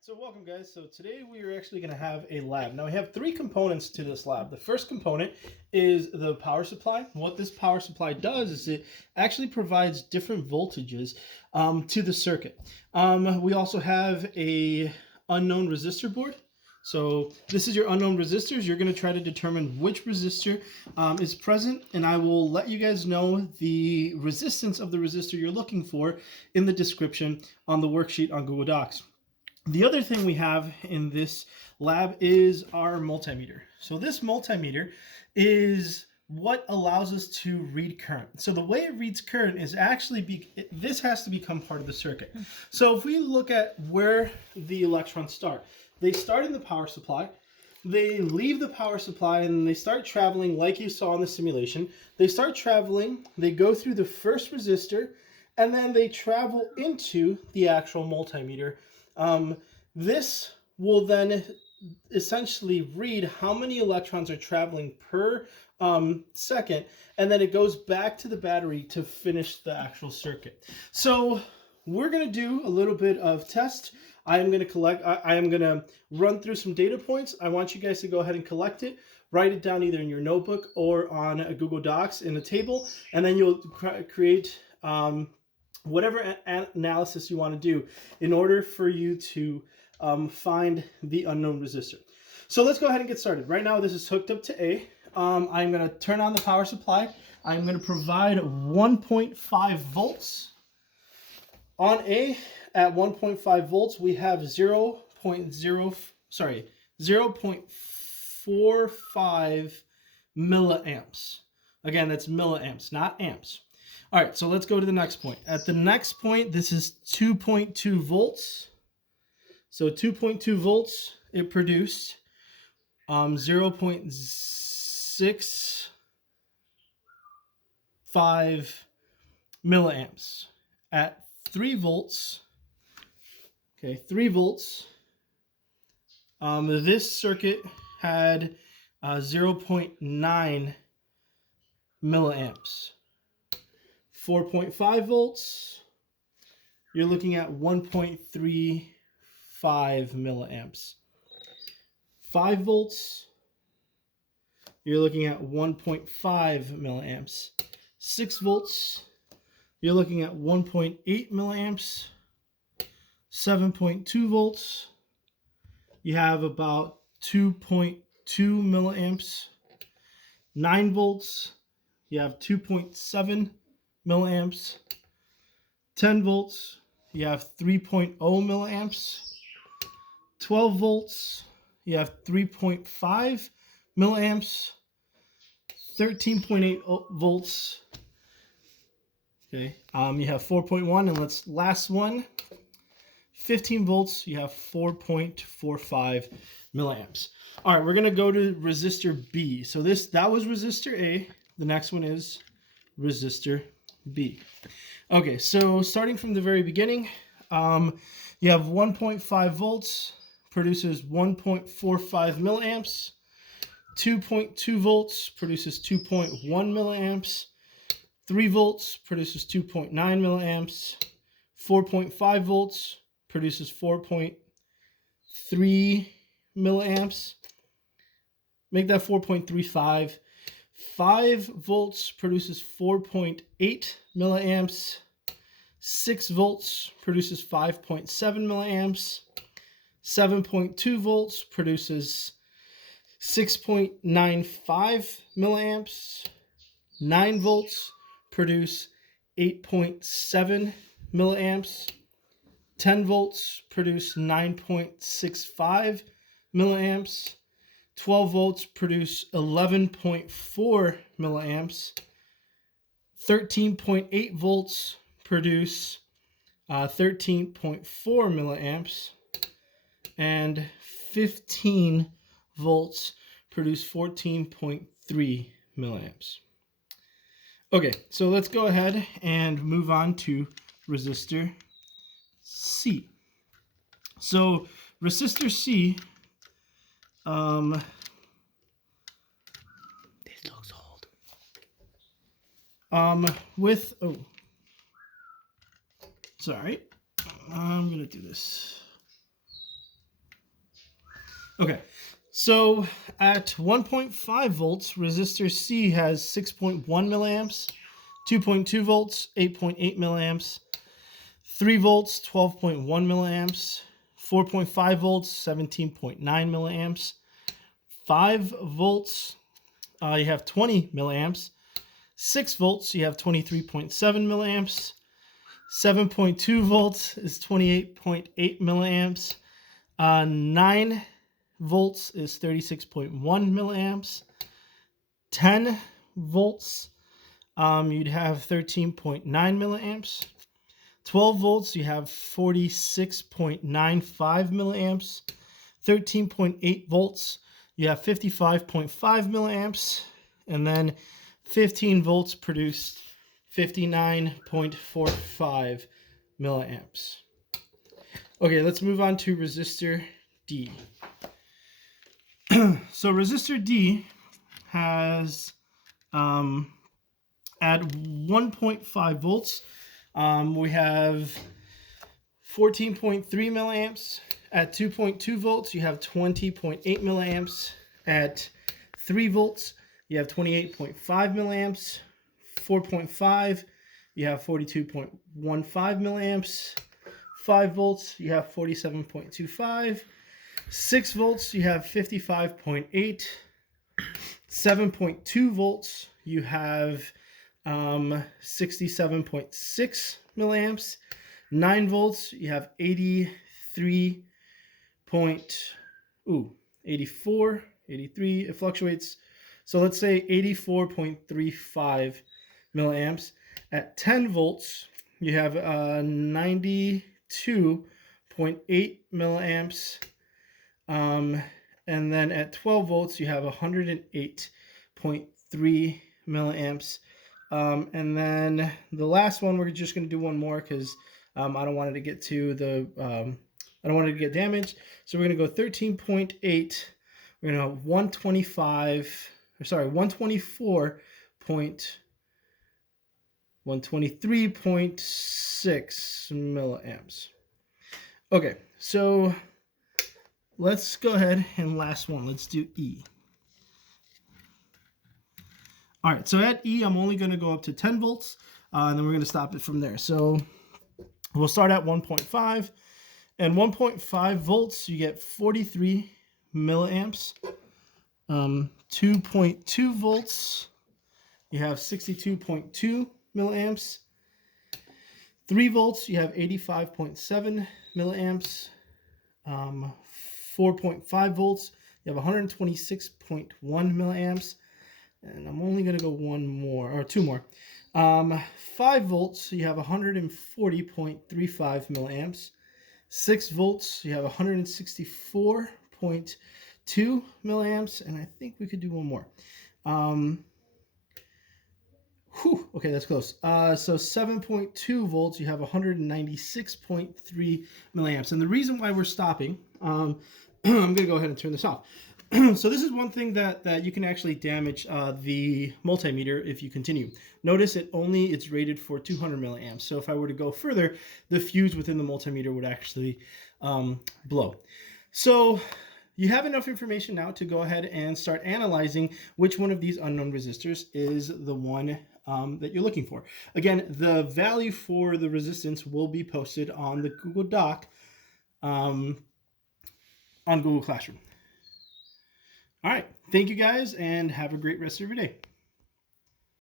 So welcome guys. So today we are actually going to have a lab. Now we have three components to this lab. The first component is the power supply. What this power supply does is it actually provides different voltages to the circuit. We also have a unknown resistor board. So this is your unknown resistors. You're going to try to determine which resistor is present, and I will let you guys know the resistance of the resistor you're looking for in the description on the worksheet on Google Docs. The other thing we have in this lab is our multimeter. So this multimeter is what allows us to read current. So the way it reads current is actually, this has to become part of the circuit. So if we look at where the electrons start, they start in the power supply, they leave the power supply and they start traveling like you saw in the simulation. They start traveling, they go through the first resistor, and then they travel into the actual multimeter. This will then essentially read how many electrons are traveling per second, and then it goes back to the battery to finish the actual circuit. So we're going to do a little bit of test. I am going to run through some data points. I want you guys to go ahead and collect it, write it down either in your notebook or on a Google Docs in a table, and then you'll create whatever analysis you want to do in order for you to find the unknown resistor. So let's go ahead and get started. Right now this is hooked up to A. I'm going to turn on the power supply. I'm going to provide 1.5 volts. On A, at 1.5 volts, we have 0.45 milliamps. Again, that's milliamps, not amps. All right, so let's go to the next point. At the next point, this is 2.2 volts. So 2.2 volts, it produced 0.65 milliamps. At 3 volts, okay, 3 volts, this circuit had 0.9 milliamps. 4.5 volts, you're looking at 1.35 milliamps. 5 volts, you're looking at 1.5 milliamps. 6 volts, you're looking at 1.8 milliamps. 7.2 volts, you have about 2.2 milliamps. 9 volts, you have 2.7 milliamps. 10 volts, you have 3.0 milliamps. 12 volts, you have 3.5 milliamps. 13.8 volts, okay, you have 4.1, and last one, 15 volts, you have 4.45 milliamps. All right, we're gonna go to resistor B. So that was resistor A. The next one is resistor B. Okay, so starting from the very beginning, you have 1.5 volts, produces 1.45 milliamps. 2.2 volts produces 2.1 milliamps. 3 volts produces 2.9 milliamps. 4.5 volts produces 4.3 milliamps. Make that 4.35. 5 volts produces 4.8 milliamps. 6 volts produces 5.7 milliamps. 7.2 volts produces 6.95 milliamps. 9 volts produce 8.7 milliamps. 10 volts produce 9.65 milliamps. 12 volts produce 11.4 milliamps. 13.8 volts produce 13.4 milliamps. And 15 volts produce 14.3 milliamps. Okay, so let's go ahead and move on to resistor C. So resistor C, this looks old. Sorry, I'm gonna do this. Okay, so at 1.5 volts, resistor C has 6.1 milliamps, 2.2 volts, 8.8 milliamps, 3 volts, 12.1 milliamps, 4.5 volts, 17.9 milliamps, 5 volts, you have 20 milliamps, 6 volts, you have 23.7 milliamps, 7.2 volts is 28.8 milliamps, 9 volts is 36.1 milliamps, 10 volts, you'd have 13.9 milliamps, 12 volts, you have 46.95 milliamps, 13.8 volts, you have 55.5 milliamps, and then 15 volts produced 59.45 milliamps. Okay, let's move on to resistor D. So resistor D has at 1.5 volts, we have 14.3 milliamps. At 2.2 volts, you have 20.8 milliamps. At 3 volts, you have 28.5 milliamps. 4.5, you have 42.15 milliamps. 5 volts, you have 47.25. 6 volts, you have 55.8. 7.2 volts, you have 67.6 milliamps. 9 volts, you have 83 84, 83, it fluctuates. So let's say 84.35 milliamps. At 10 volts, you have 92.8 milliamps. And then at 12 volts, you have 108.3 milliamps. And then the last one, we're just going to do one more because I don't want it to get to the, I don't want it to get damaged. So we're going to go 13.8. We're going to 123.6 milliamps. Okay, so let's go ahead and last one. Let's do E. All right, so at E, I'm only going to go up to 10 volts, and then we're going to stop it from there. So we'll start at 1.5, and 1.5 volts, you get 43 milliamps. 2.2 volts, you have 62.2 milliamps. 3 volts, you have 85.7 milliamps. 4.5 volts, you have 126.1 milliamps. And I'm only going to go one more, or two more. 5 volts, you have 140.35 milliamps. 6 volts, you have 164.2 milliamps. And I think we could do one more. Okay, that's close. So 7.2 volts, you have 196.3 milliamps. And the reason why we're stopping, I'm going to go ahead and turn this off. So this is one thing that you can actually damage the multimeter if you continue. Notice it's rated for 200 milliamps. So if I were to go further, the fuse within the multimeter would actually blow. So you have enough information now to go ahead and start analyzing which one of these unknown resistors is the one that you're looking for. Again, the value for the resistance will be posted on the Google Doc on Google Classroom. All right, thank you guys, and have a great rest of your day.